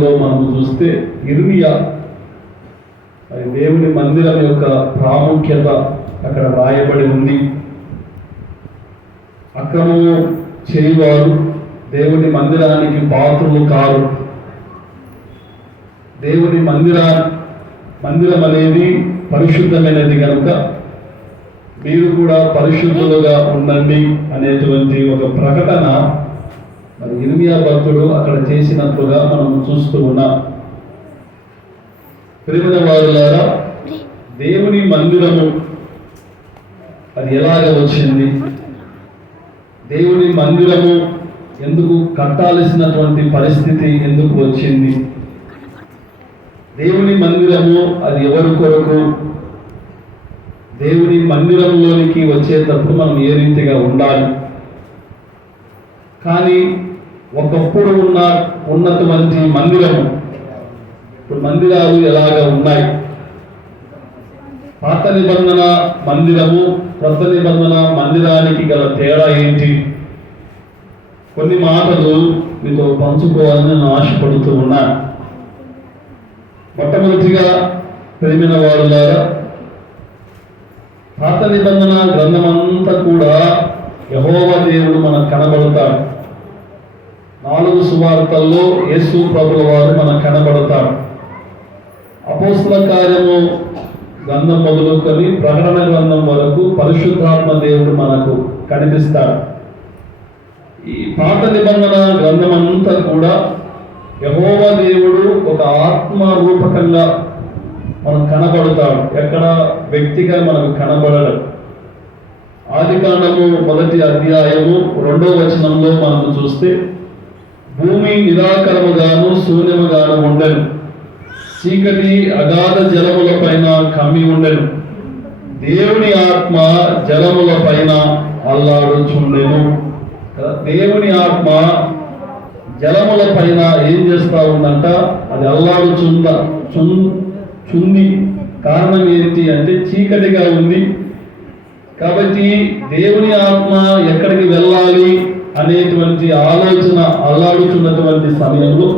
గ్రంథంలో మనం చూస్తే ఇర్మియా మరి దేవుని మందిరం యొక్క ప్రాముఖ్యత అక్కడ రాయబడి ఉంది. అక్రమము చేయువారు దేవుని మందిరానికి పాత్రులు కారు. దేవుని మందిరం అనేది పరిశుద్ధమైనది కనుక మీరు కూడా పరిశుద్ధులుగా ఉండండి అనేటువంటి ఒక ప్రకటన మరి ఇర్మియా భక్తుడు అక్కడ చేసినట్లుగా మనం చూస్తూ ఉన్నాం. ప్రియమైన వారులారా, దేవుని మందిరము అది ఎలాగ వచ్చింది, దేవుని మందిరము ఎందుకు కట్టాల్సినటువంటి పరిస్థితి ఎందుకు వచ్చింది, దేవుని మందిరము అది ఎవరి కొరకు, దేవుని మందిరంలోనికి వచ్చేటప్పుడు మనం ఏ రీతిగా ఉండాలి, కానీ ఒకప్పుడు ఉన్నటువంటి మందిరము ఇప్పుడు మందిరాలు ఎలాగ ఉన్నాయి, పాత నిబంధన మందిరము కొత్త నిబంధన మందిరానికి గల తేడా ఏంటి, కొన్ని మాటలు మీతో పంచుకోవాలని నేను ఆశపడుతూ ఉన్నాను. మొట్టమొదటిగా ప్రియమైన వారులారా, పాత నిబంధన గ్రంథమంతా కూడా యెహోవా దేవుడు మనకు కనబడతాడు. 4 సువార్తల్లో యేసు ప్రభుల వారు మనకు కనబడతాడు. అపోస్తల కార్యము గ్రంథం మొదలుకొని ప్రకటన గ్రంథం వరకు పరిశుద్ధాత్మ దేవుడు మనకు కనిపిస్తాడు. ఈ పాత నిబంధన గ్రంథం అంతా కూడా యెహోవా దేవుడు ఒక ఆత్మ రూపకంగా మనకు కనబడతాడు. ఎక్కడ వ్యక్తిగా మనకు కనబడడు. ఆదికాండము 1వ అధ్యాయము 2వ వచనంలో మనం చూస్తే, భూమి నిరాకరముగాను శూన్యముగాను ఉండెను, చీకటి అగాధ జలముల పైన కమ్మి ఉండెను, దేవుని ఆత్మ జలముల పైన అల్లాడుచుండెను. దేవుని ఆత్మ జలముల పైన ఏం చేస్తా ఉందంట, అది చుంది. కారణం ఏంటి అంటే చీకటిగా ఉంది కాబట్టి దేవుని ఆత్మ ఎక్కడికి వెళ్ళాలి అనేటువంటి ఆలోచన అల్లాడుతున్నటువంటి సమయంలో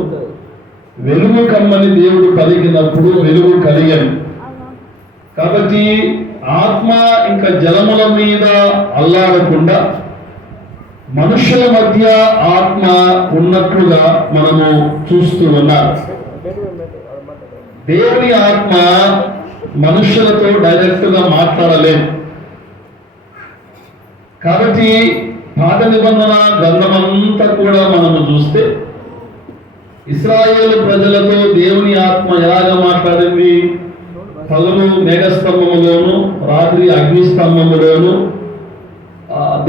వెలుగు కమ్మని దేవుడు పలికినప్పుడు వెలుగు కలిగను. కాబట్టి ఆత్మ ఇంకా జలముల మీద అల్లాడకుండా మనుషుల మధ్య ఆత్మ ఉన్నట్లుగా మనము చూస్తూ ఉన్నాం. దేవుని ఆత్మ మనుషులతో డైరెక్ట్గా మాట్లాడలేదు. కాబట్టి పాత నిబంధన గ్రంథమంతా కూడా మనము చూస్తే ఇశ్రాయేలు ప్రజలతో దేవుని ఆత్మ ఎలాగ మాట్లాడింది, పగలు మేఘస్తంభములోను రాత్రి అగ్నిస్తంభములోను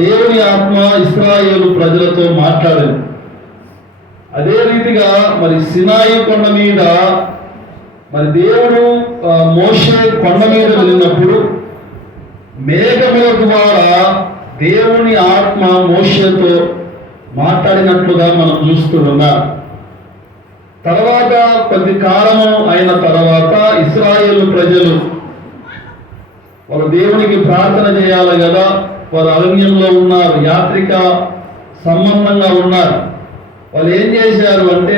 దేవుని ఆత్మ ఇశ్రాయేలు ప్రజలతో మాట్లాడింది. అదే రీతిగా మరి సినాయి కొండ మీద మరి దేవుడు మోషే కొండ మీద వెళ్ళినప్పుడు మేఘముల ద్వారా దేవుని ఆత్మ మోషేతో మాట్లాడినట్లుగా మనం చూస్తూ ఉన్నాం. తర్వాత కొద్ది కాలము అయిన తర్వాత ఇశ్రాయేలు ప్రజలు వాళ్ళు దేవునికి ప్రార్థన చేయాలి కదా, వారు అరణ్యంలో ఉన్నారు, యాత్రిక సంబంధంగా ఉన్నారు. వాళ్ళు ఏం చేశారు అంటే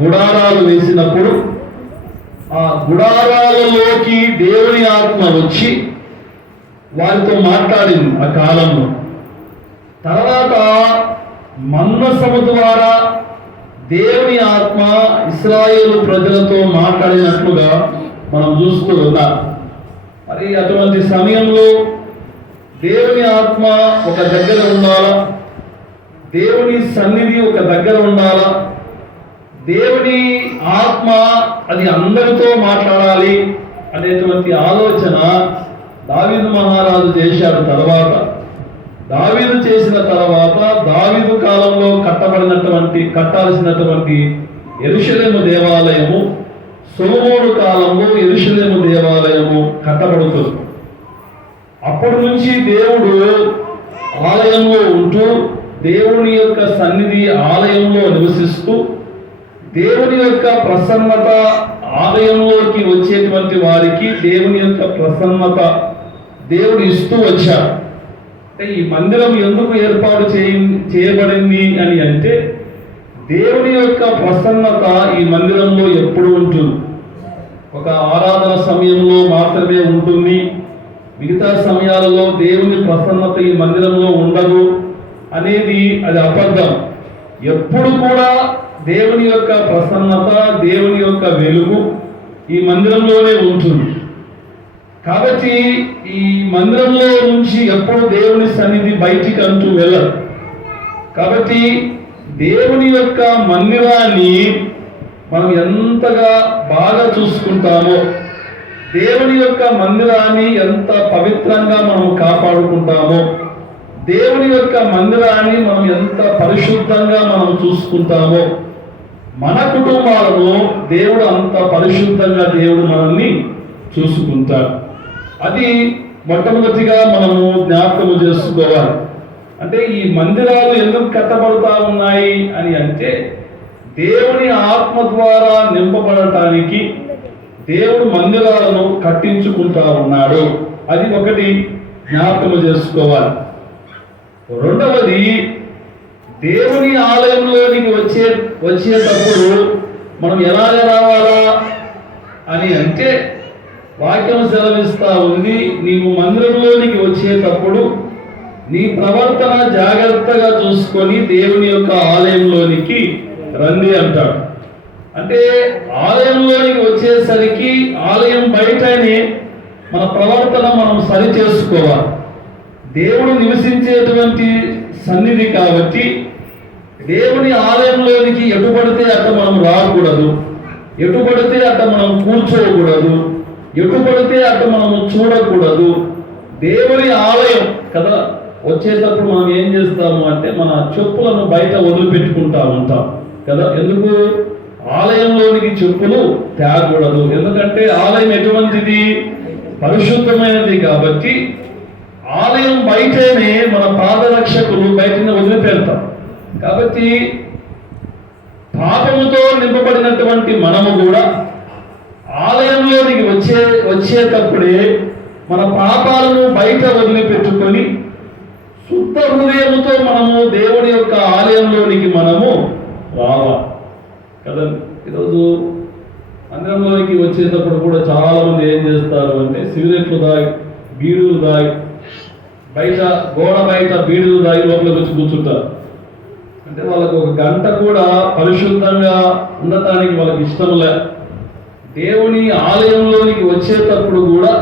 గుడారాలు వేసినప్పుడు ఆ గుడారాలలోకి దేవుని ఆత్మ వచ్చి వారితో మాట్లాడింది ఆ కాలంలో. తర్వాత మన్నసము ద్వారా దేవుని ఆత్మ ఇశ్రాయేలు ప్రజలతో మాట్లాడినట్లుగా మనం చూస్తూ ఉన్నాం. మరి అటువంటి సమయంలో దేవుని ఆత్మ ఒక దగ్గర ఉండాలా, దేవుని సన్నిధి ఒక దగ్గర ఉండాలా, దేవుని ఆత్మ అది అందరితో మాట్లాడాలి అనేటువంటి ఆలోచన దావీదు మహారాజు చేశాడు. దావీదు చేసిన తర్వాత దావీదు కాలంలో కట్టాల్సినటువంటి యెరూషలేము దేవాలయము సొలొమోను కాలంలో యెరూషలేము దేవాలయము కట్టబడుతుంది. అప్పటి నుంచి దేవుడు ఆలయంలో ఉంటూ దేవుని యొక్క సన్నిధి ఆలయంలో నివసిస్తూ దేవుని యొక్క ప్రసన్నత ఆలయంలోకి వచ్చేటువంటి వారికి దేవుని యొక్క ప్రసన్నత దేవుడు ఇస్తూ వచ్చారు. అంటే ఈ మందిరం ఎందుకు ఏర్పాటు చేయబడింది అని అంటే దేవుని యొక్క ప్రసన్నత ఈ మాత్రమే ఉంటుంది, మిగతా సమయాలలో దేవుని ప్రసన్నత ఈ మందిరంలో ఉండదు అనేది అది అబద్ధం. ఎప్పుడు కూడా దేవుని యొక్క ప్రసన్నత, దేవుని యొక్క వెలుగు ఈ మందిరంలోనే ఉంటుంది. కాబట్టి ఈ మందిరంలో నుంచి ఎప్పుడు దేవుని సన్నిధి బయటికి అంటూ వెళ్ళరు. కాబట్టి దేవుని యొక్క మందిరాన్ని మనం ఎంతగా బాగా చూసుకుంటామో, దేవుని యొక్క మందిరాన్ని ఎంత పవిత్రంగా మనం కాపాడుకుంటామో, దేవుని యొక్క మందిరాన్ని మనం ఎంత పరిశుద్ధంగా మనం చూసుకుంటామో, మన కుటుంబాలను దేవుడు అంత పరిశుద్ధంగా దేవుడు మనల్ని చూసుకుంటాడు. అది మొట్టమొదటిగా మనము జ్ఞాపకము చేసుకోవాలి. అంటే ఈ మందిరాలు ఎందుకు కట్టబడతా ఉన్నాయి అని అంటే, దేవుని ఆత్మ ద్వారా నింపబడటానికి దేవుడు మందిరాలను కట్టించుకుంటా ఉన్నాడు. అది ఒకటి జ్ఞాపకము చేసుకోవాలి. రెండవది, దేవుని ఆలయంలోనికి వచ్చేటప్పుడు మనం ఎలాగ రావాలా అని అంటే, వాక్యం సెలవిస్తా ఉంది, నీవు మందిరంలోనికి వచ్చేటప్పుడు నీ ప్రవర్తన జాగ్రత్తగా చూసుకొని దేవుని యొక్క ఆలయంలోనికి రండి అంటాడు. అంటే ఆలయంలోనికి వచ్చేసరికి ఆలయం బయటనే మన ప్రవర్తన మనం సరి చేసుకోవాలి. దేవుడు నివసించేటువంటి సన్నిధి కాబట్టి దేవుని ఆలయంలోనికి ఎటు పడితే అట్ట మనం రాకూడదు, ఎటు పడితే అట్ట మనం కూర్చోకూడదు, ఎటు పడితే అట్ట మనము చూడకూడదు. దేవుని ఆలయం కదా, వచ్చేటప్పుడు మనం ఏం చేస్తాము అంటే మన చెప్పులను బయట వదిలిపెట్టుకుంటా ఉంటాం కదా. ఎందుకు? ఆలయంలోనికి చెప్పులు తేకూడదు. ఎందుకంటే ఆలయం ఎటువంటిది? పరిశుద్ధమైనది. కాబట్టి ఆలయం బయటనే మన పాదరక్షకులు బయటనే వదిలిపెడతాం. కాబట్టి పాపముతో నింపబడినటువంటి మనము కూడా ఆలయంలోనికి వచ్చేటప్పుడే మన పాపాలను బయట వదిలిపెట్టుకొని శుద్ధ హృదయముతో మనము దేవుని యొక్క ఆలయంలోనికి మనము రావాలి కదా. ఈరోజు మందిరంలోనికి వచ్చేటప్పుడు కూడా చాలా మంది ఏం చేస్తారు అంటే సిగరెట్లు దాగి, బీడులు దాగి, బయట గోడ బయట బీడులు దాగి లోపలికి వచ్చి కూర్చుంటారు. అంటే వాళ్ళకు ఒక గంట కూడా పరిశుద్ధంగా ఉండటానికి వాళ్ళకి ఇష్టం లే. దేవుని ఆలయంలోనికి వచ్చేటప్పుడు కూడా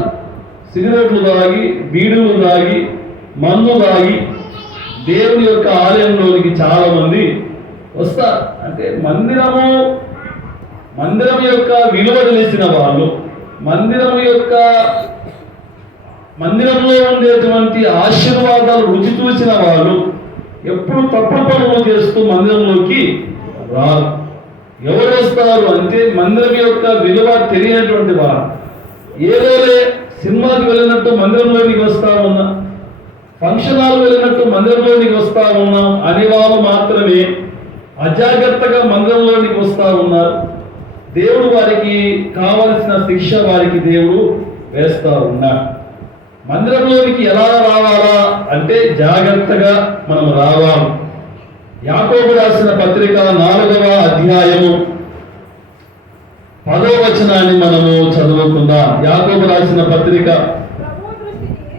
సిగరెట్లు దాగి, బీడులు దాగి, మందు దాగి దేవుని యొక్క ఆలయంలోనికి చాలా మంది వస్తారు. అంటే మందిరం యొక్క విలువ తెలిసిన వాళ్ళు, మందిరంలో ఉండేటువంటి ఆశీర్వాదాలు రుచి చూసిన వాళ్ళు ఎప్పుడు తప్పుడు పనులు చేస్తూ మందిరంలోకి రారు. ఎవరు వస్తారు అంటే మందిరం యొక్క విలువ తెలియనటువంటి వారు. ఏదోలే సినిమాకి వెళ్ళినట్టు మందిరంలోనికి వస్తా ఉన్నా, ఫంక్షన్ హాల్ వెళ్ళినట్టు మందిరంలోనికి వస్తా ఉన్నాం అనే వాళ్ళు మాత్రమే అజాగ్రత్తగా మందిరంలోనికి వస్తా ఉన్నారు. దేవుడు వారికి కావలసిన శిక్ష వారికి దేవుడు వేస్తా ఉన్నాడు. మందిరంలోనికి ఎలా రావాలా అంటే జాగ్రత్తగా మనం రావాలి. యాకోబు రాసిన పత్రిక 4వ అధ్యాయము 10వ వచనాన్ని మనము చదువుకుందాం. యాకోబు రాసిన పత్రిక,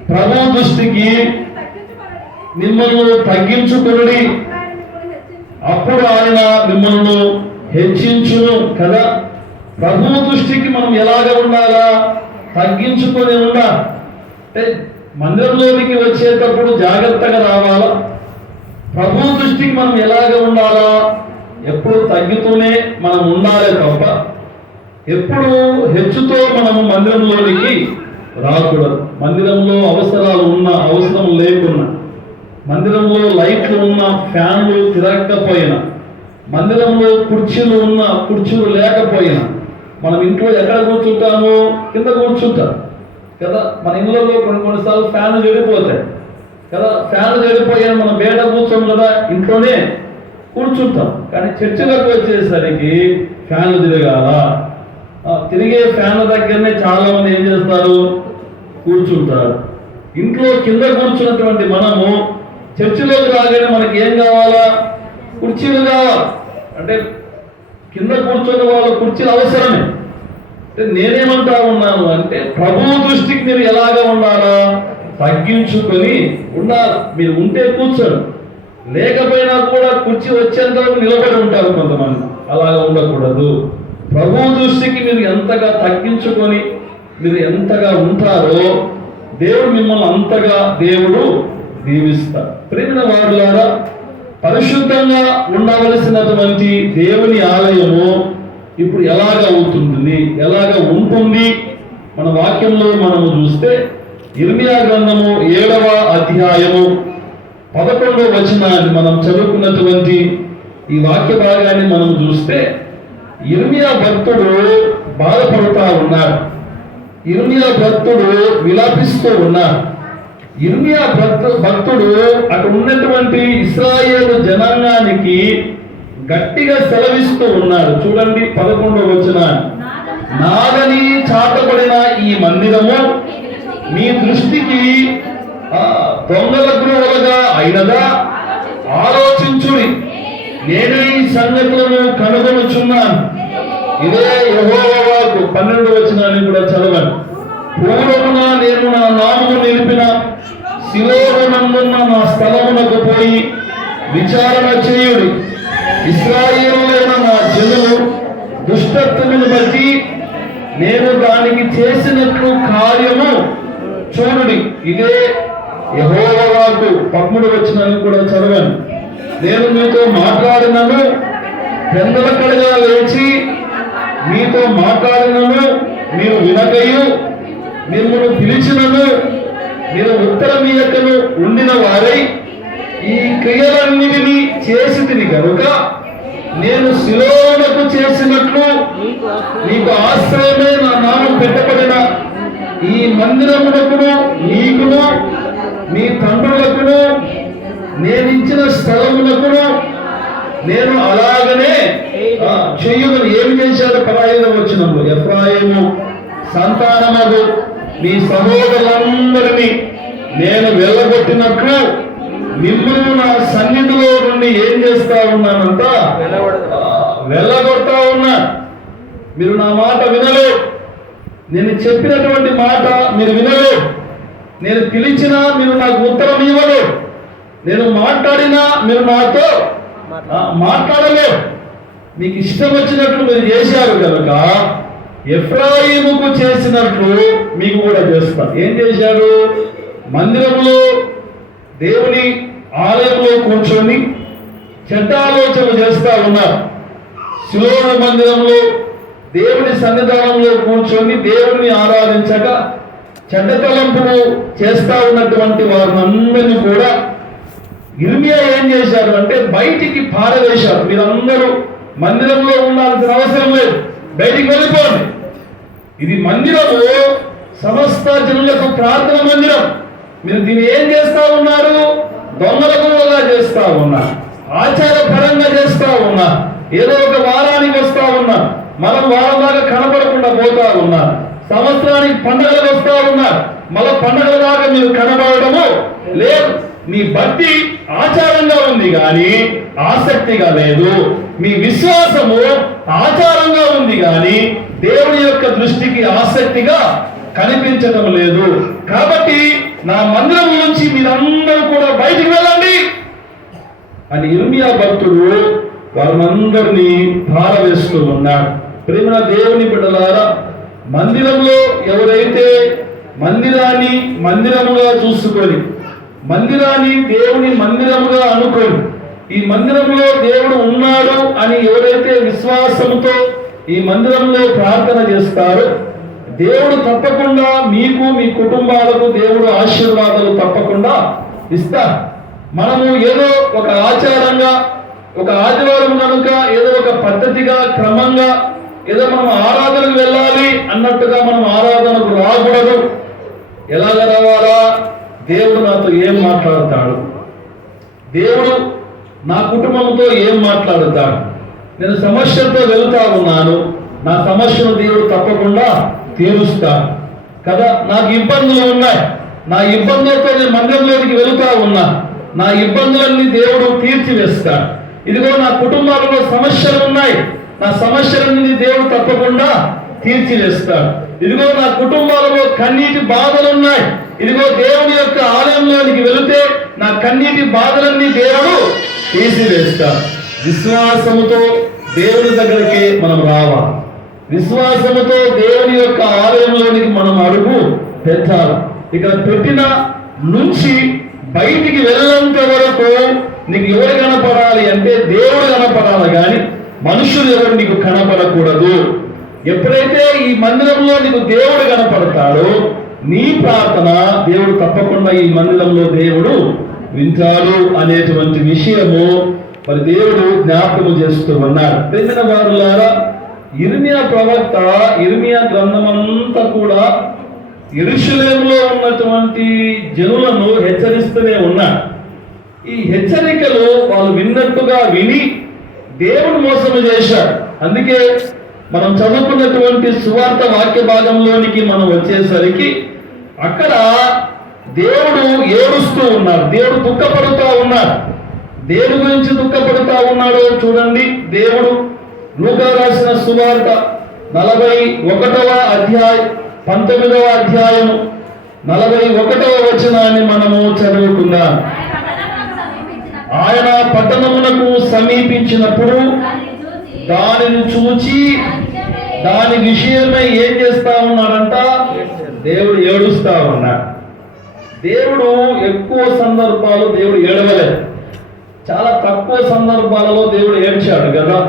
ప్రభు దృష్టికి మిమ్మల్ని తగ్గించుకుని అప్పుడు ఆయన మిమ్మల్ని హెచ్చించును కదా. ప్రభు దృష్టికి మనం ఎలాగ ఉండాలా? తగ్గించుకొని ఉండాలి. అంటే మందిరంలోనికి వచ్చేటప్పుడు జాగ్రత్తగా రావాలా. ప్రభు దృష్టికి మనం ఎలాగ ఉండాలా? ఎప్పుడు తగ్గుతూనే మనం ఉండాలి తప్ప ఎప్పుడు హెచ్చుతో మనము మందిరంలోనికి రాకూడదు. మందిరంలో అవసరాలు ఉన్నా, అవసరం లేకున్నా, మందిరంలో లైట్లు ఉన్నా, ఫ్యాన్లు తిరగకపోయినా, మందిరంలో కుర్చీలు ఉన్నా, కుర్చీలు లేకపోయినా, మనం ఇంట్లో ఎక్కడ కూర్చుంటాము? కింద కూర్చుంటాం కదా. మన ఇళ్ళలో కొన్నిసార్లు ఫ్యాన్లు చెడిపోతాయి కదా. ఫ్యాన్లు చెడిపోయినా మనం బయట కూర్చోం కదా, ఇంట్లోనే కూర్చుంటాం. కానీ చర్చిలకు వచ్చేసరికి ఫ్యాన్లు తిరగాల. తిరిగే ఫ్యాన్ల దగ్గరనే చాలా మంది ఏం చేస్తారు? కూర్చుంటారు. ఇంట్లో కింద కూర్చున్నటువంటి మనము చర్చిలోకి రాగానే మనకి ఏం కావాలా? కుర్చీలు కావాలి. అంటే కింద కూర్చున్న వాళ్ళ కుర్చీలు అవసరమే. నేనేమంటా ఉన్నాను అంటే ప్రభు దృష్టికి మీరు ఎలాగా ఉండాలా? తగ్గించుకొని ఉండాలి. మీరు ఉంటే కూర్చోరు, లేకపోయినా కూడా కుర్చీ వచ్చేంత వరకు నిలబడి ఉంటారు కొంతమంది. అలాగా ఉండకూడదు. ప్రభు దృష్టికి మీరు ఎంతగా తగ్గించుకొని మీరు ఎంతగా ఉంటారో దేవుడు మిమ్మల్ని అంతగా దేవుడు దీవిస్తారు. ప్రేమ వారులారా, పరిశుద్ధంగా ఉండవలసినటువంటి దేవుని ఆలయము ఇప్పుడు ఎలాగ అవుతుంది, ఎలాగ ఉంటుంది? మన వాక్యంలో మనము చూస్తే ఇర్మియా గ్రంథము 7వ అధ్యాయము 11వ వచనాన్ని మనం చదువుకున్నటువంటి ఈ వాక్య భాగాన్ని మనం చూస్తే ఇర్మియా భక్తుడు బాధపడుతూ ఉన్నాడు. ఇర్మియా భక్తుడు విలాపిస్తూ ఉన్నాడు. ఇర్మియా భక్తుడు అక్కడ ఉన్నటువంటి ఇశ్రాయేలు జనాంగానికి గట్టిగా సెలవిస్తూ ఉన్నాడు. చూడండి 11వ వచనాన్ని. నాదని చాటబడిన ఈ మందిరము మీ దృష్టికి దొంగల గృహాలుగా అయినదా? ఆలోచించుడి. నేనే ఈ సంగతులను కనుగొనుచున్నాను. ఇదే యెహోవా వాక్కు. 12వ వచనాన్ని కూడా చదవండి. పూర్వమున నేను నా నామము నిలిపిన శిలోహనందున్న నా స్థలమునకు పోయి విచారణ చేయుడి. ఇశ్రాయేలులైన నా జనులు దుష్టత్వమును బట్టి నేను దానికి చేసినట్లు కార్యము చూడుడి. ఇదే యెహోవా వాక్కు. 13వ వచనాన్ని కూడా చదవండి. నేను మీతో మాట్లాడినను, పెందలకడగా లేచి మీతో మాట్లాడినను మీరు వినకయు, మిమ్మల్ని పిలిచినను మీరు ఉత్తరమీయకను ఉండిన వారై ఈ క్రియలన్నిటినీ చేసి తిని కనుక నేను శిలోనుకు చేసినట్లు నీకు ఆశ్రయమే నా నామం పెట్టబడిన ఈ మందిరమునకును నీకును నీ తండ్రులకును నేను ఇచ్చిన స్థలమునకును నేను అలాగనే చెయ్యుదని. ఏమి చేశాడు? 15వ వచనంలో ఎఫ్రాయిము సంతానమగు మీ సహోదరులందరినీ నేను వెళ్ళగొట్టినట్లు మిమ్మల్ని నా సన్నిధిలో నుండి ఏం చేస్తా ఉన్నానంట? వెళ్ళగొడతా ఉన్నా. మీరు నా మాట వినలే. నేను చెప్పినటువంటి మాట మీరు వినలే. నేను పిలిచినా మీరు నాకు ఉత్తరం ఇవ్వరు. నేను మాట్లాడినా మీరు నాతో మాట్లాడలేవు. మీకు ఇష్టం వచ్చినట్లు మీరు చేశారు కనుక ఎఫ్రాయిముకు చేసినట్లు మీకు కూడా చేస్తా. ఏం చేశాడు? మందిరంలో దేవుని ఆలయంలో కూర్చొని చెడ్డ ఆలోచన చేస్తా ఉన్నారు. శిలోను మందిరంలో దేవుని సన్నిధానంలో కూర్చొని దేవుడిని ఆరాధించక చెడ్డ తలంపులు చేస్తా ఉన్నటువంటి వారిని అందరినీ కూడా ఇర్మియా ఏం చేశారు అంటే బయటికి పారవేశారు. మీరందరూ మందిరంలో ఉండాల్సిన అవసరం లేదు, బయటికి వెళ్ళిపోండి. ఇది మందిరము, సమస్త జనులకు ప్రార్థన మందిరం. మీరు దీన్ని ఏం చేస్తా ఉన్నారు? దొంగలకుగా చేస్తా ఉన్నా, ఆచారపరంగా చేస్తా ఉన్నా, ఏదో ఒక వారానికి వస్తా ఉన్నా, మనం వారం దాకా కనపడకుండా పోతా ఉన్నా, సంవత్సరానికి పండుగలు వస్తా ఉన్నా, మళ్ళా పండుగల దాకా మీరు కనబడము లేదు. మీ భక్తి ఆచారంగా ఉంది కానీ ఆసక్తిగా లేదు. మీ విశ్వాసము ఆచారంగా ఉంది కానీ దేవుని యొక్క దృష్టికి ఆసక్తిగా కనిపించడం లేదు. కాబట్టి నా మందిరం నుంచి మీరందరూ కూడా బయటికి వెళ్ళండి అని ఇర్మియా భక్తుడు వాళ్ళందరినీ పారవేస్తూ ఉన్నాడు. ప్రేమ దేవుని బిడ్డలారా, మందిరంలో ఎవరైతే మందిరాన్ని మందిరముగా చూసుకొని, మందిరాన్ని దేవుని మందిరముగా అనుకోని, ఈ మందిరంలో దేవుడు ఉన్నాడు అని ఎవరైతే విశ్వాసంతో ఈ మందిరంలో ప్రార్థన చేస్తారో దేవుడు తప్పకుండా మీకు మీ కుటుంబాలకు దేవుడు ఆశీర్వాదాలు తప్పకుండా ఇస్తారు. మనము ఏదో ఒక ఆచారంగా, ఒక ఆదివారం కనుక ఏదో ఒక పద్ధతిగా క్రమంగా ఏదో మనం ఆరాధనకు వెళ్ళాలి అన్నట్టుగా మనం ఆరాధనకు రాకూడదు. ఎలాగ రావాలా? దేవుడు నాతో ఏం మాట్లాడతాడు, దేవుడు నా కుటుంబంతో ఏం మాట్లాడతాడు, నేను సమస్యలతో వెళ్తా ఉన్నాను, నా సమస్యను దేవుడు తప్పకుండా తీరుస్తాడు కదా. నాకు ఇబ్బందులు ఉన్నాయి, నా ఇబ్బందులతో నేను మందిరంలోనికి వెళుతా ఉన్నా, నా ఇబ్బందులన్నీ దేవుడు తీర్చివేస్తాడు. ఇదిగో నా కుటుంబాలలో సమస్యలు ఉన్నాయి, నా సమస్యలన్నీ దేవుడు తప్పకుండా తీర్చివేస్తాడు. ఇదిగో నా కుటుంబాలలో కన్నీటి బాధలున్నాయి, ఇదిగో దేవుని యొక్క ఆలయంలోనికి వెళితే నా కన్నీటి బాధలన్నీ దేవుడు తీసివేస్తాడు. విశ్వాసముతో దేవుని దగ్గరికి మనం రావాలి. విశ్వాసముతో దేవుని యొక్క ఆలయంలోనికి మనం అడుగు పెట్టాలి. ఇక్కడ పెట్టిన నుంచి బయటికి వెళ్ళేంత వరకు నీకు ఎవరు కనపడాలి అంటే దేవుడు కనపడాలి, కానీ మనుషులు ఎవరు నీకు కనపడకూడదు. ఎప్పుడైతే ఈ మందిరంలో నీకు దేవుడు కనపడతాడో నీ ప్రార్థన దేవుడు తప్పకుండా ఈ మందిరంలో దేవుడు వింటాడు అనేటువంటి విషయము మరి దేవుడు జ్ఞాపకం చేస్తూ ఉన్నారు. తెలిసిన వారులారా, ఇర్మియా ప్రవక్త ఇర్మియా గ్రంథమంతా కూడా యెరూషలేములో ఉన్నటువంటి జనులను హెచ్చరిస్తూనే ఉన్నారు. ఈ హెచ్చరికలు వాళ్ళు విన్నట్టుగా విని దేవుడు మోసము చేశారు. అందుకే మనం చదువుకున్నటువంటి సువార్త వాక్య భాగంలోనికి మనం వచ్చేసరికి అక్కడ దేవుడు ఏడుస్తూ ఉన్నారు, దేవుడు దుఃఖపడుతూ ఉన్నారు. దేని గురించి దుఃఖపడుతూ ఉన్నాడో చూడండి. దేవుడు లూకా రాసిన సువార్త 41వ అధ్యాయం 19వ అధ్యాయము 41వ వచనాన్ని మనము చదువుకుందాం. ఆయన పట్టణమునకు సమీపించినప్పుడు దానిని చూచి దాని విషయమై ఏం చేస్తా ఉన్నాడంట? దేవుడు ఏడుస్తా ఉన్నాడు. దేవుడు ఎక్కువ సందర్భాలు దేవుడు ఏడవలేదు, చాలా తక్కువ సందర్భాలలో దేవుడు ఏడ్చాడు కదా.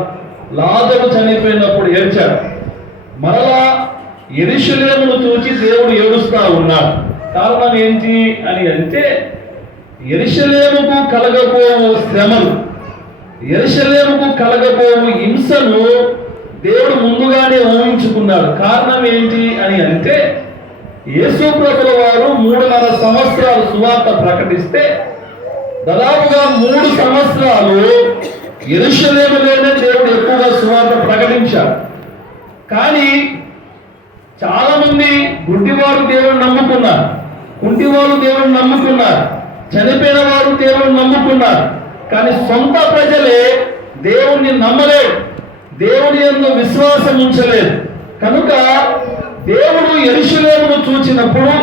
లాజరు చనిపోయినప్పుడు ఏడ్చాడు. మరలా యెరూషలేమును చూచి దేవుడు ఏడుస్తా ఉన్నాడు. కారణం ఏంటి అని అంటే, యెరూషలేముకు కలగబోవు శ్రమలు, యెరూషలేముకు కలగబోవు హింసను దేవుడు ముందుగానే ఊహించుకున్నాడు. కారణం ఏంటి అని అంటే, యేసు ప్రభుల వారు 3.5 సంవత్సరాలు సువార్త ప్రకటిస్తే దాదాపుగా 3 సంవత్సరాలు యెరూషలేములోనే దేవుడు ఎక్కువగా సువార్త ప్రకటించాడు. కానీ చాలా మంది గుడ్డివారు దేవుని నమ్ముకున్నారు, కుంటివారు దేవుని నమ్ముకున్నారు, చనిపోయిన వారు దేవుని నమ్ముకున్నారు. కానీ సొంత ప్రజలే దేవుణ్ణి నమ్మలేదు, దేవుని యందు విశ్వాసం ఉంచలేదు. కనుక దేవుడు యెరూషలేమును చూచినప్పుడు,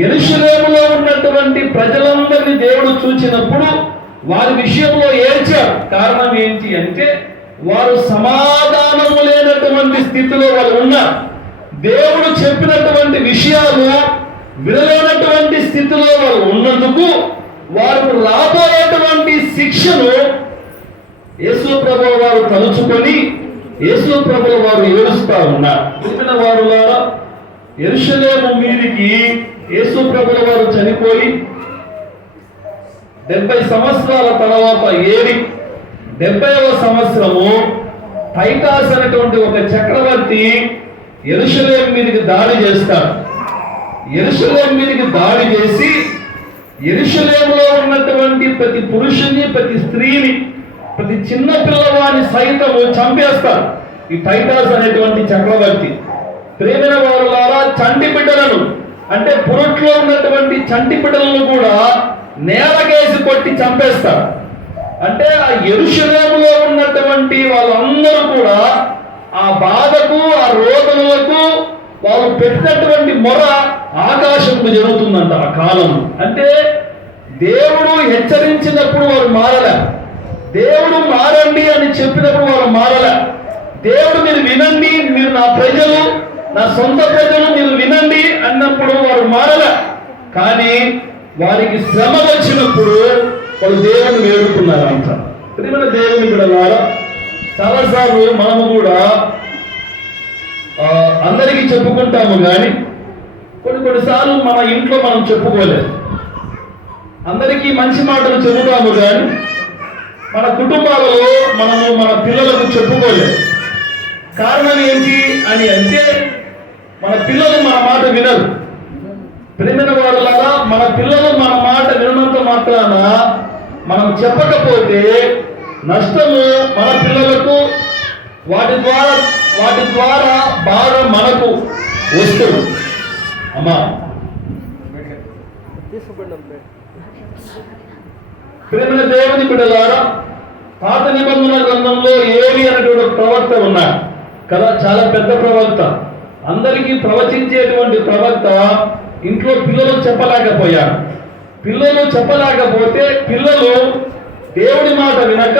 యెరూషలేములో ఉన్నటువంటి ప్రజలందరినీ దేవుడు చూచినప్పుడు వారి విషయంలో ఏడ్చారు. కారణం ఏంటి అంటే, వారు సమాధానము లేనటువంటి స్థితిలో వాళ్ళు ఉన్నారు. దేవుడు చెప్పినటువంటి విషయాలు వినలేనటువంటి స్థితిలో వాళ్ళు ఉన్నందుకు వారికి రాబోయేటువంటి శిక్షను యేసు ప్రభువు వారు తలుచుకొని యేసు ప్రభువు వారు ఏడుస్తా ఉన్నారు. చెప్పిన వారులారా, యెరూషలేము మీదికి యేసు ప్రభువు వారు చనిపోయి 70 సంవత్సరాల తర్వాత ఏరి 70వ సంవత్సరము టైటాస్ అనేటువంటి ఒక చక్రవర్తి యెరూషలేము మీదకి దాడి చేస్తాడు. యెరూషలేము మీదకి దాడి చేసి యెరూషలేములో ఉన్నటువంటి ప్రతి పురుషుని, ప్రతి స్త్రీని, ప్రతి చిన్న పిల్లవాడిని సైతము చంపేస్తారు ఈ టైటాస్ అనేటువంటి చక్రవర్తి. ప్రేమైన వారులారా, చంటి బిడ్డలను అంటే పురుట్లో ఉన్నటువంటి చంటి బిడ్డలను కూడా నేలకేసి కొట్టి చంపేస్తారు. అంటే ఆ యెరూషలేములో ఉన్నటువంటి వాళ్ళందరూ కూడా ఆ బాధకు, ఆ రోదనలకు వాళ్ళు పెట్టినటువంటి మొర ఆకాశంకు జరుగుతుందంట ఆ కాలం. అంటే దేవుడు హెచ్చరించినప్పుడు వారు మారలే, దేవుడు మారండి అని చెప్పినప్పుడు వారు మారలే. దేవుడు మీరు వినండి, మీరు నా ప్రజలు, నా సొంత ప్రజలు, మీరు వినండి అన్నప్పుడు వారు మారలే. కానీ వారికి శ్రమ వచ్చినప్పుడు వాళ్ళు దేవుని వేడుకున్నారంట. ప్రియమైన దేవుని బిడ్డలారా, చాలాసార్లు మనము కూడా అందరికీ చెప్పుకుంటాము, కానీ కొన్నిసార్లు మన ఇంట్లో మనం చెప్పుకోలేదు. అందరికీ మంచి మాటలు చెబుతాము, కానీ మన కుటుంబాలలో మనము మన పిల్లలకు చెప్పుకోలేదు. కారణం ఏంటి అని అంటే, మన పిల్లలు మన మాట వినరు. ప్రియమైన వారులారా, మన పిల్లలు మన మాట వినడంతో మాత్రాన మనం చెప్పకపోతే నష్టము మన పిల్లలకు, వాటి ద్వారా బాధ మనకు వస్తుంది. అమ్మా, ప్రియమైన దేవుని బిడ్డలారా, పాత నిబంధన గ్రంథంలో ఏలి అనేటువంటి ప్రవక్త ఉన్నాడు కదా, చాలా పెద్ద ప్రవక్త. అందరికీ ప్రవచించేటువంటి ప్రవక్త ఇంట్లో పిల్లలకు చెప్పలేకపోయాడు. పిల్లలు చెప్పలేకపోతే పిల్లలు దేవుడి మాట వినక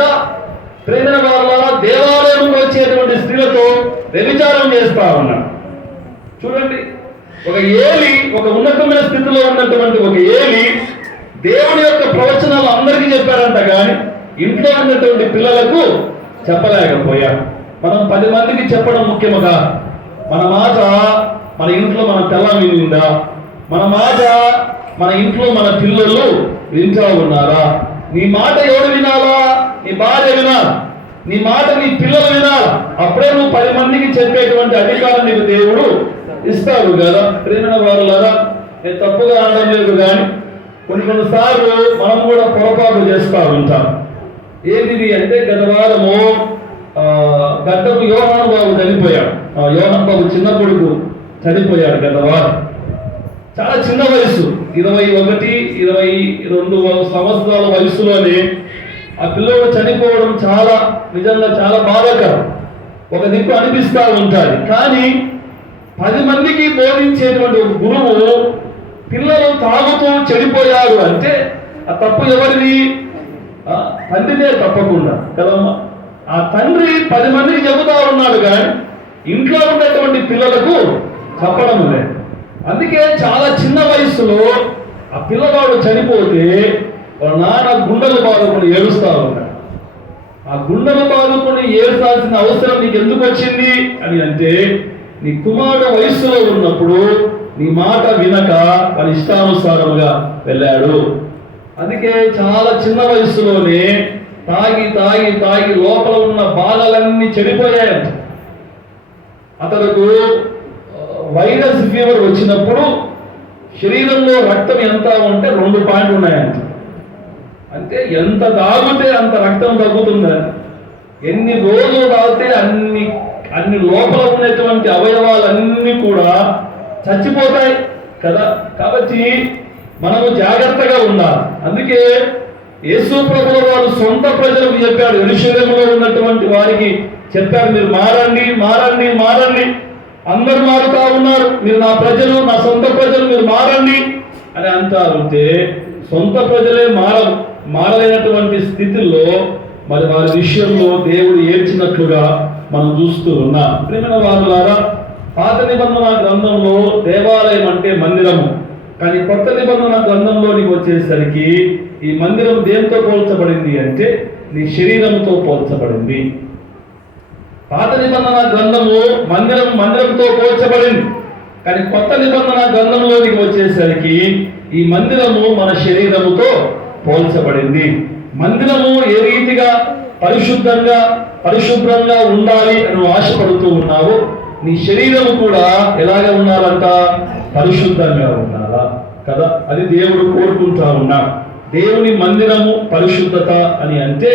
ప్రేమ వల్ల దేవాలయంలో వచ్చేటువంటి స్త్రీలతో వ్యభిచారం చేస్తా ఉన్నాడు. చూడండి, ఒక ఏలి, ఒక ఉన్నతమైన స్థితిలో ఉన్నటువంటి ఒక ఏలి దేవుడి యొక్క ప్రవచనాలు అందరికీ చెప్పారంట, కానీ ఇంట్లో ఉన్నటువంటి పిల్లలకు చెప్పలేకపోయాడు. మనం 10 మందికి చెప్పడం ముఖ్యముగా, మన మాట మన ఇంట్లో మన పిల్లలు వినిందా? మన మాట మన ఇంట్లో మన పిల్లలు వింటా ఉన్నారా? నీ మాట ఎవరు వినాలా? నీ భార్య వినాలి, నీ మాట నీ పిల్లలు వినాలి. అప్పుడే నువ్వు 10 మందికి చెప్పేటువంటి అధికారం నీకు దేవుడు ఇస్తాడు కదా. ప్రేమైన వారులారా, నేను తప్పుగా అనడం లేదు, కానీ కొన్నిసార్లు మనం కూడా పొరపాటు చేస్తూ ఉంటాం. ఏంటిది అంటే, గత వారము గడ్డకు యోహాను బాబు చనిపోయాడు. యోహాను బాబు చిన్న కొడుకు చనిపోయాడు గత వారం. చాలా చిన్న వయసు, 21, 22 సంవత్సరాల వయసులోనే ఆ పిల్లడు చనిపోవడం నిజంగా చాలా బాధాకరం. ఒక దిక్కు అనిపిస్తూ ఉంటుంది. కానీ 10 మందికి బోధించేటువంటి ఒక గురువు పిల్లలు తాగుతూ చెడిపోయారు అంటే ఆ తప్పు ఎవరిది? తండ్రిదే తప్పకుండా కదమ్మా. ఆ తండ్రి 10 మందికి చెబుతా ఉన్నాడు, కానీ ఇంట్లో ఉన్నటువంటి పిల్లలకు చెప్పడం లేదు. అందుకే చాలా చిన్న వయసులో ఆ పిల్లవాడు చనిపోతే వాళ్ళ నాన్న గుండెలు బాదుకొని ఏడుస్తా ఉన్నాడు. ఆ గుండెలు బాదుకొని ఏడ్చాల్సిన అవసరం నీకు ఎందుకు వచ్చింది అని అంటే, నీ కుమారుడు వయస్సులో ఉన్నప్పుడు నీ మాట వినక వాళ్ళ ఇష్టానుసారముగా వెళ్ళాడు. అందుకే చాలా చిన్న వయసులోనే తాగి తాగి తాగి లోపల ఉన్న బాధలన్నీ చెడిపోయాయంట. అతనికి వైరస్ ఫీవర్ వచ్చినప్పుడు శరీరంలో రక్తం ఎంత ఉంటే 2 పాయింట్లు ఉన్నాయంట. అంటే ఎంత తాగితే అంత రక్తం తగ్గుతుందని, ఎన్ని రోజులు తాగితే అన్ని లోపల ఉన్నటువంటి అవయవాలన్నీ కూడా చచ్చిపోతాయి కదా. కాబట్టి మనము జాగ్రత్తగా ఉండాలి. అందుకే యేసు ప్రభువు వారు సొంత ప్రజలకు చెప్పాడు, యెరూషలేములో ఉన్నటువంటి వారికి చెప్పారు, మీరు మారండి మారండి మారండి, అందరూ మారుతా ఉన్నారు, మీరు నా ప్రజలు, నా సొంత ప్రజలు, మీరు మారండి అని అంటారు. సొంత ప్రజలే మారలేనటువంటి స్థితిలో మరి వారి విషయంలో దేవుడు ఏడ్చినట్లుగా మనం చూస్తూ ఉన్నాం. ప్రియమైన వారులారా, పాత నిబంధన గ్రంథంలో దేవాలయం అంటే మందిరము, కానీ కొత్త నిబంధన గ్రంథంలోనికి వచ్చేసరికి ఈ మందిరం దేంతో పోల్చబడింది అంటే నీ శరీరంతో పోల్చబడింది. పాత నిబంధన గ్రంథము మందిరంతో పోల్చబడింది, కానీ కొత్త నిబంధన గ్రంథంలోనికి వచ్చేసరికి ఈ మందిరము మన శరీరముతో పోల్చబడింది. మందిరము ఏ రీతిగా పరిశుభ్రంగా ఉండాలి అని నువ్వు ఆశపడుతూ ఉన్నావు, నీ శరీరము కూడా ఎలాగ ఉండాలంట? పరిశుద్ధంగా ఉండాలా కదా. అది దేవుడు కోరుకుంటా ఉన్నాడు. దేవుని మందిరము పరిశుద్ధత అని అంటే,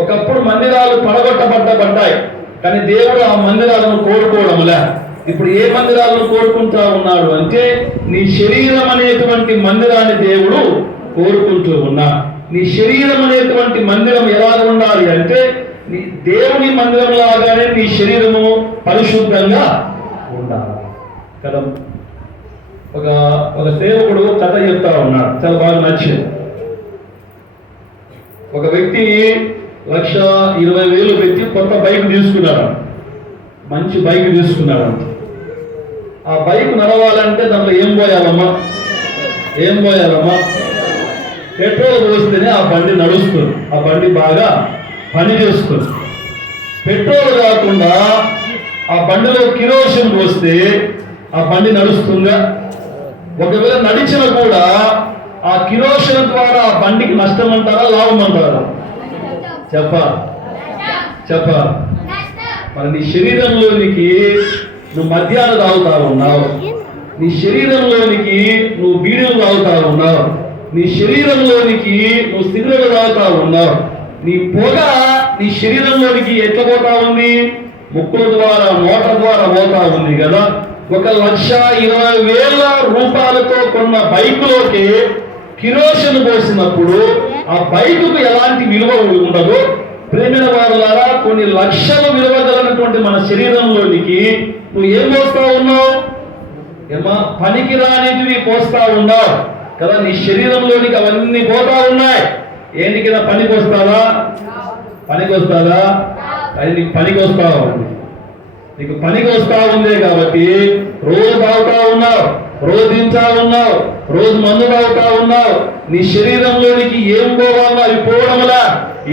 ఒకప్పుడు మందిరాలు పడగొట్టబడ్డాయి, కానీ దేవుడు ఆ మందిరాలను కోరుకోవడంలే. ఇప్పుడు ఏ మందిరాలను కోరుకుంటా ఉన్నాడు అంటే, నీ శరీరం అనేటువంటి మందిరాన్ని దేవుడు కోరుకుంటూ ఉన్నా. నీ శరీరం అనేటువంటి మందిరం ఎలా ఉండాలి అంటే, నీ దేవుని మందిరం లాగానే నీ శరీరము పరిశుద్ధంగా ఉండాలి కదా. ఒక సేవకుడు కథ చెప్తా ఉన్నాడు, చాలా బాగా నచ్చింది. ఒక వ్యక్తి 1,20,000 పెట్టి కొత్త బైక్ తీసుకున్నాడు, మంచి బైక్ తీసుకున్నాడు. ఆ బైక్ నడవాలంటే దాంట్లో ఏం పోయాలమ్మా? పెట్రోల్ పోస్తేనే ఆ బండి నడుస్తుంది, ఆ బండి బాగా పని చేస్తుంది. పెట్రోల్ కాకుండా ఆ బండిలో కిరోసిన్ పోస్తే ఆ బండి నడుస్తుందా? ఒకవేళ నడిచిన కూడా ఆ కిరోసిన్ ద్వారా ఆ బండికి నష్టం అంటారా, లాభం అంటారా? చెప్ప మరి నీ శరీరంలోనికి నువ్వు మద్యాలు తాగుతా ఉన్నావు, నీ శరీరంలోనికి నువ్వు బీడీలు తాగుతా ఉన్నావు, నీ శరీరంలోనికి నువ్వు సిగరెట్లు తాగుతా ఉన్నావు. నీ పొగ నీ శరీరంలోనికి ఎట్లా పోతా ఉంది? ముక్కుల ద్వారా, నోట్ల ద్వారా పోతా ఉంది కదా. 1,20,000 రూపాయలతో కొన్న బైకులోకి కిరోసిన్ పోసినప్పుడు ఆ బైకుకు ఎలాంటి విలువ ఉండదు, ప్రేమైన వారులారా, కొన్ని లక్షల విలువ కలిగినటువంటి మన శరీరంలోనికి నువ్వు ఏం పోస్తా ఉన్నావు? ఏమా పనికి రానిటివి పోస్తా ఉన్నావు కదా. నీ శరీరంలోనికి అవన్నీ పోతా ఉన్నాయి. ఏంటికైనా పనికి వస్తావా? పనికి వస్తావా? అది నీకు పనికి వస్తావు. నీకు పనికి వస్తా ఉందే కాబట్టి రోజు తాగుతా ఉన్నావు, రోజు తింటా ఉన్నావు, రోజు మందు తాగుతా ఉన్నావు. నీ శరీరంలోనికి ఏం పోవాలో అవి పోవడంలా,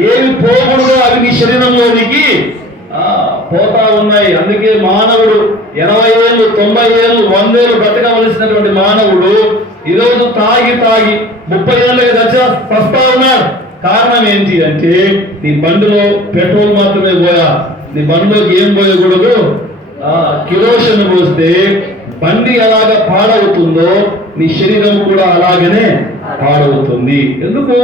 ఏమి పోకూడదో అవి నీ శరీరంలోనికి పోతా ఉన్నాయి. అందుకే మానవుడు 80 ఏళ్ళు, 90 ఏళ్ళు, 100 ఏళ్ళు బ్రతకవలసినటువంటి మానవుడు ఈరోజు తాగి 30 ఏళ్ళకి చస్తా ఉన్నాడు. కారణం ఏంటి అంటే నీ బండిలో పెట్రోల్ మాత్రమే పోయా. నీ బండిలోకి ఏం పోయకూడదు? కిరోసిన్ పోస్తే బండి ఎలాగ పాడవుతుందో నీ శరీరం కూడా అలాగనే పాడవుతుంది. ఎందుకు?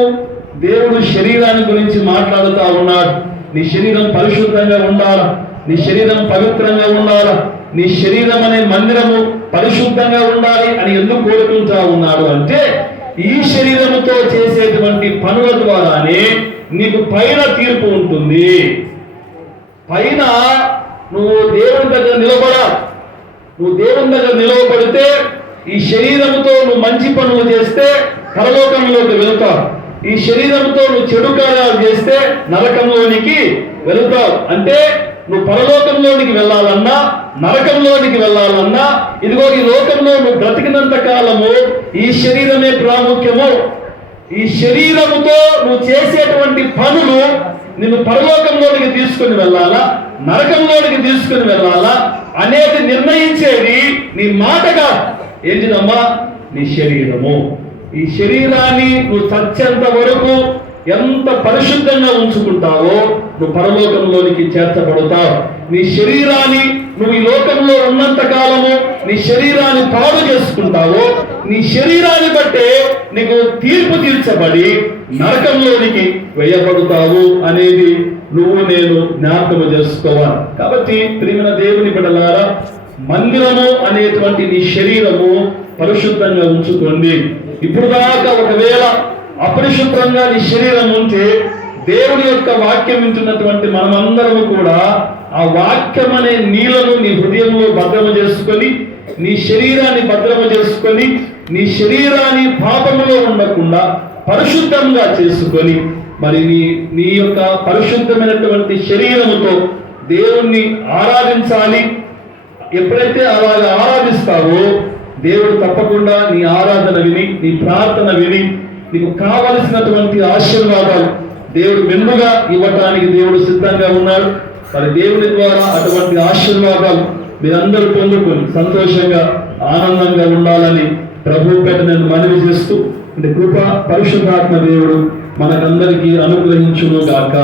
దేవుడు శరీరాన్ని గురించి మాట్లాడుతూ ఉన్నాడు. నీ శరీరం పరిశుద్ధంగా ఉండాలా, నీ శరీరం పవిత్రంగా ఉండాలా, నీ శరీరం అనే మందిరము పరిశుద్ధంగా ఉండాలి అని ఎందుకు కోరుకుంటా ఉన్నాడు అంటే ఈ శరీరముతో చేసేటువంటి పనుల ద్వారానే నీకు పైన తీర్పు ఉంటుంది. పైన నువ్వు దేవుని దగ్గర నిలబడాలి. నువ్వు దేవుని దగ్గర నిలవబడితే ఈ శరీరముతో నువ్వు మంచి పనులు చేస్తే పరలోకంలోకి వెళుతావు. ఈ శరీరంతో నువ్వు చెడు కార్యాలు చేస్తే నరకంలోనికి వెళుతావు. అంటే నువ్వు పరలోకంలోనికి వెళ్ళాలన్నా, నరకంలోనికి వెళ్ళాలన్నా, ఇదిగో ఈ లోకంలో నువ్వు బ్రతికినంత కాలము ఈ శరీరమే ప్రాముఖ్యము. ఈ శరీరముతో నువ్వు చేసేటువంటి పనులు నిన్ను పరలోకంలోనికి తీసుకుని వెళ్ళాలా, నరకంలోనికి తీసుకుని వెళ్ళాలా అనేది నిర్ణయించేది నీ మాటగా ఏంటిదమ్మా? నీ శరీరము. ఈ శరీరాన్ని నువ్వు చచ్చేంత వరకు ఎంత పరిశుద్ధంగా ఉంచుకుంటావో నువ్వు పరలోకంలోనికి చేర్చబడతావు. నీ శరీరాన్ని నువ్వు ఈ లోకంలో ఉన్నంత కాలము నీ శరీరాన్ని పాడు చేసుకుంటావో నీ శరీరాన్ని బట్టే నీకు తీర్పు తీర్చబడి నరకంలోనికి వేయబడతావు అనేది నువ్వు నేను జ్ఞాపకం చేసుకోవాలి. కాబట్టి ప్రియమైన దేవుని బిడ్డలారా, మందిరము అనేటువంటి నీ శరీరము పరిశుద్ధంగా ఉంచుకోండి. ఇప్పుడు దాకా ఒకవేళ అపరిశుభ్రంగా నీ శరీరం ఉంటే దేవుని యొక్క వాక్యం వింటున్నటువంటి మనమందరము కూడా ఆ వాక్యం అనే నీళ్లను నీ హృదయంలో భద్రము చేసుకొని, నీ శరీరాన్ని భద్రము చేసుకొని, నీ శరీరాన్ని పాపములో ఉండకుండా పరిశుద్ధంగా చేసుకొని, మరి నీ యొక్క పరిశుద్ధమైనటువంటి శరీరముతో దేవుణ్ణి ఆరాధించాలి. ఎప్పుడైతే అలాగా ఆరాధిస్తావో దేవుడు తప్పకుండా నీ ఆరాధన విని, నీ ప్రార్థన విని, నీకు కావలసినటువంటి ఆశీర్వాదాలు దేవుడు మెండుగా ఇవ్వటానికి దేవుడు సిద్ధంగా ఉన్నాడు. మరి దేవుని ద్వారా అటువంటి ఆశీర్వాదాలు మీరందరూ పొందుకొని సంతోషంగా ఆనందంగా ఉండాలని ప్రభు పేట నేను మనవి చేస్తూ, అంటే కృప పరిశుద్ధాత్మ దేవుడు మనకందరికీ అనుగ్రహించును గాక.